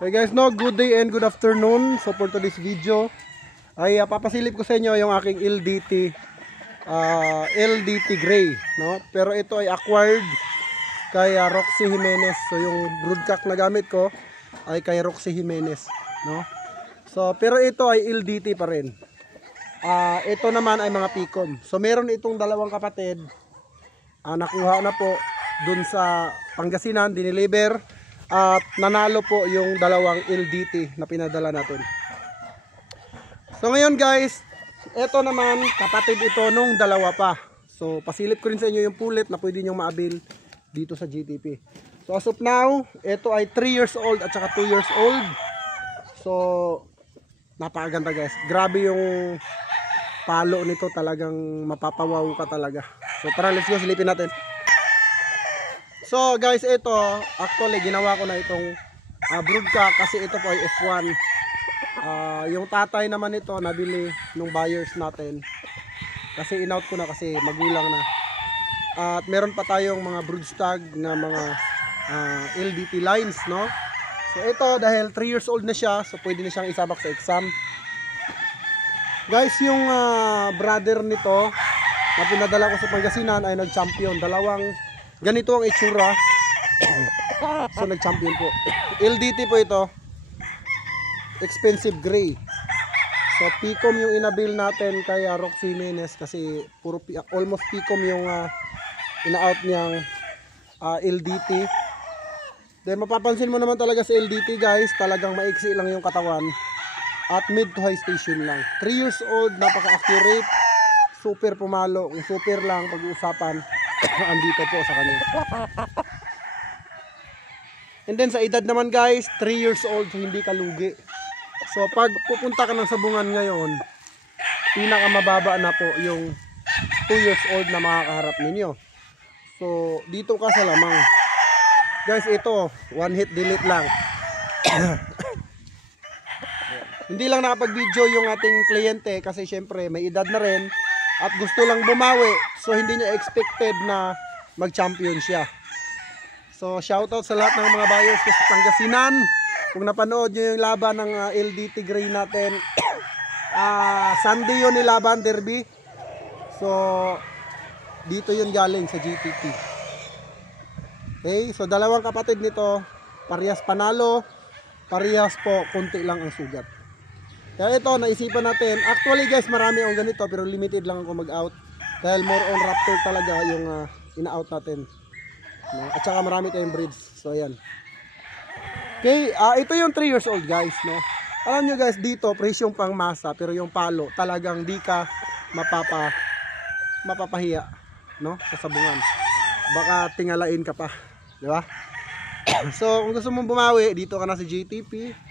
Hey guys, no, good day and good afternoon. So for today's video ay papasilip ko sa inyo yung aking LDT Gray, no? Pero ito ay acquired kay Roxy Jimenez. So yung broodcock na gamit ko ay kay Roxy Jimenez, no? So pero ito ay LDT pa rin. Ito naman ay mga Picom. So meron itong dalawang kapatid. Nakuha na po dun sa Pangasinan, dineliver. At nanalo po yung dalawang LDT na pinadala natin. So ngayon guys, ito naman kapatid ito nung dalawa pa. So pasilip ko rin sa inyo yung pulit na pwede nyo maabil dito sa GTP. So as of now, ito ay 3 years old at saka 2 years old. So napakaganda guys. Grabe yung palo nito, talagang mapapawaw ka talaga. So tara, let's go, silipin natin. So guys, ito actually ginawa ko na itong broodcock kasi ito po ay F1. Yung tatay naman ito nabili nung buyers natin kasi in-out ko na kasi magulang na. At meron pa tayong mga broodstag na mga LDT lines, no? So ito dahil 3 years old na siya, so pwede na siyang isabak sa exam. Guys, yung brother nito na pinadala ko sa Pangasinan ay nag-champion. Dalawang ganito ang itsura. So nag-champion po. LDT po ito. Expensive gray. So Picom yung inabil natin kay Roxy Jimenez kasi puro almost Picom yung ina-out niyang LDT. Then mapapansin mo naman talaga sa LDT guys, talagang maiksi lang yung katawan at mid to high station lang. 3 years old, napaka-accurate. Super pumalo. Kung super lang pag-uusapan, andito po sa kanya. And then sa edad naman guys, 3 years old, so hindi ka lugi. So pag pupunta ka ng sabungan ngayon, pinakamababa na po yung 2 years old na makakaharap ninyo. So dito ka sa lamang. Guys, ito, one hit delete lang. Hindi lang nakapag-video yung ating kliyente kasi syempre may edad na rin at gusto lang bumawi, so hindi niya expected na mag-champion siya. So shoutout sa lahat ng mga buyers sa Pangasinan. Kung napanood nyo yung laban ng LDT Gray natin, Sunday yun nilaban, derby. So dito yun galing sa GTP. Okay, so dalawang kapatid nito, parehas panalo, parehas po konti lang ang sugat. Kaya ito, naisipan natin. Actually guys, marami akong ganito pero limited lang ako mag-out. Dahil more on raptor talaga yung ina-out natin. No? At saka marami tayong breeds. So ayan. Okay, ito yung 3 years old guys. No? Alam nyo guys, dito presyong pang masa pero yung palo talagang di ka mapapahiya, no? Sa sabungan. Baka tingalain ka pa. Di ba? So kung gusto mong bumawi, dito ka na sa GTP.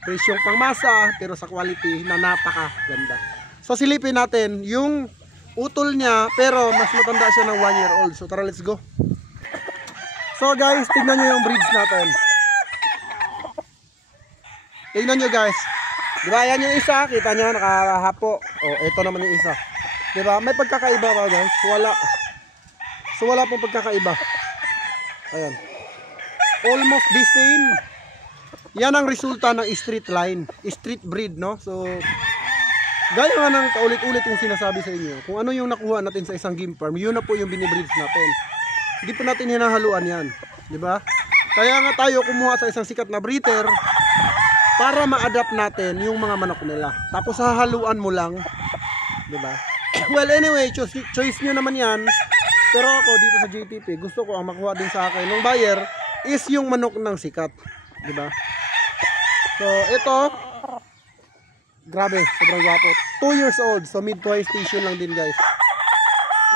Presyong pangmasa pero sa quality na napakaganda. So silipin natin yung utol niya pero mas matanda siya ng 1 year old. So tara, let's go. So guys, tignan nyo yung breeds natin. Tignan nyo guys. Diba yan yung isa, kita nyo nakahapo. Ito naman yung isa. Diba may pagkakaiba ba guys? Wala. So wala pong pagkakaiba. Ayan. Almost the same. Yan ang resulta ng street line, street breed, no? So gaya nga ng paulit-ulit yung sinasabi sa inyo, kung ano yung nakuha natin sa isang game farm, yun na po yung binibreeds natin. Hindi po natin hinahaluan yan, di ba? Kaya nga tayo kumuha sa isang sikat na breeder para ma-adapt natin yung mga manok nila. Tapos hahaluan mo lang, di ba? Well anyway, choice nyo naman yan. Pero ako dito sa GTP, gusto ko ang makuha din sa akin ng buyer is yung manok ng sikat, di ba? So ito, grabe, sobrang gwapo. 2 years old, so mid to high station lang din guys.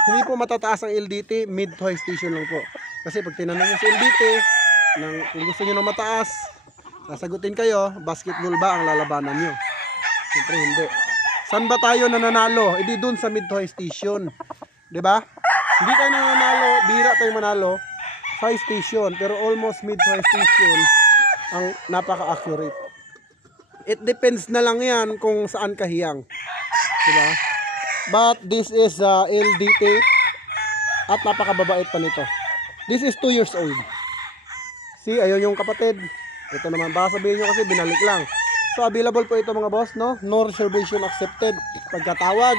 Hindi po matataas ang LDT, mid to high station lang po. Kasi pag tinanong nyo sa LDT, kung gusto nyo na mataas, sasagutin kayo, basketball ba ang lalabanan nyo? Siyempre hindi. Saan ba tayo nananalo? Hindi dun sa mid to high station. Diba? Hindi tayo nananalo, bihira tayo manalo sa high station. Pero almost mid to high station ang napaka-accurate. It depends na lang yan kung saan ka hiyang. Diba? But this is LDT at napakababait pa nito. This is 2 years old. See, ayun yung kapatid. Ito naman, baka sabihin nyo kasi binalik lang. So available po ito mga boss, no? No reservation accepted. Pagkatawag,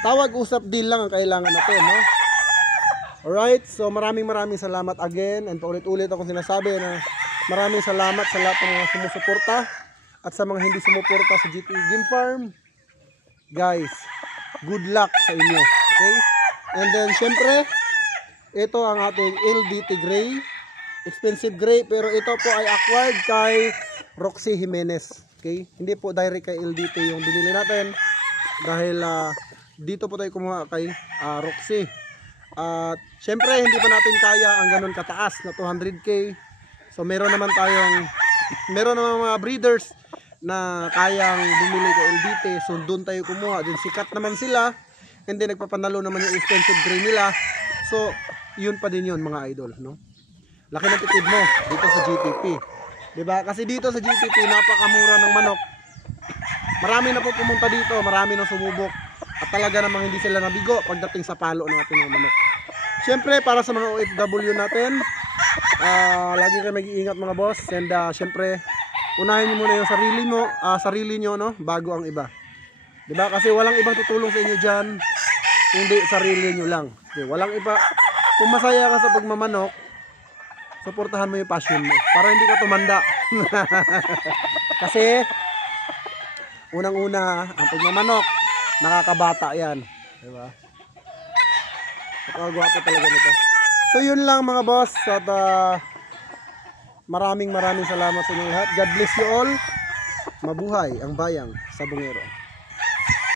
tawag, usap, deal lang ang kailangan natin, no? Alright, so maraming salamat again. And paulit-ulit ako sinasabi na maraming salamat sa lahat ng mga sumusuporta at sa mga hindi sumuporta sa GT Game Farm. Guys, good luck sa inyo. Okay? And then syempre, ito ang ating LDT Gray. Expensive gray, pero ito po ay acquired kay Roxy Jimenez. Okay? Hindi po direct kay LDT yung binili natin. Dahil dito po tayo kumuha kay Roxy. At syempre, hindi pa natin kaya ang ganun kataas na 200k. So meron naman mga breeders na kayang bumili kay LDT. So doon tayo kumuha. Then sikat naman sila. And then nagpapanalo naman yung expensive gray nila. So yun pa din yun mga idol, no? Laki ng tipid mo dito sa GTP. Diba? Kasi dito sa GTP, napakamura ng manok. Marami na po pumunta dito, marami nang sumubok. At talaga namang hindi sila nabigo pagdating sa palo ng ating mga manok. Siyempre, para sa mga OFW natin, lagi kayo mag-iingat mga boss. And siyempre, unahin nyo muna yung sarili nyo, no? Bago ang iba. Diba? Kasi walang ibang tutulong sa inyo dyan, hindi sarili nyo lang. Okay, walang iba. Kung masaya ka sa pagmamanok, suportahan mo yung passion mo para hindi ka tumanda. Kasi unang-una ang pagmamanok, nakakabata yan, diba? Napakagwapo talaga nito. So yun lang mga boss. At maraming salamat sa inyo lahat. God bless you all. Mabuhay ang bayang Sabongero.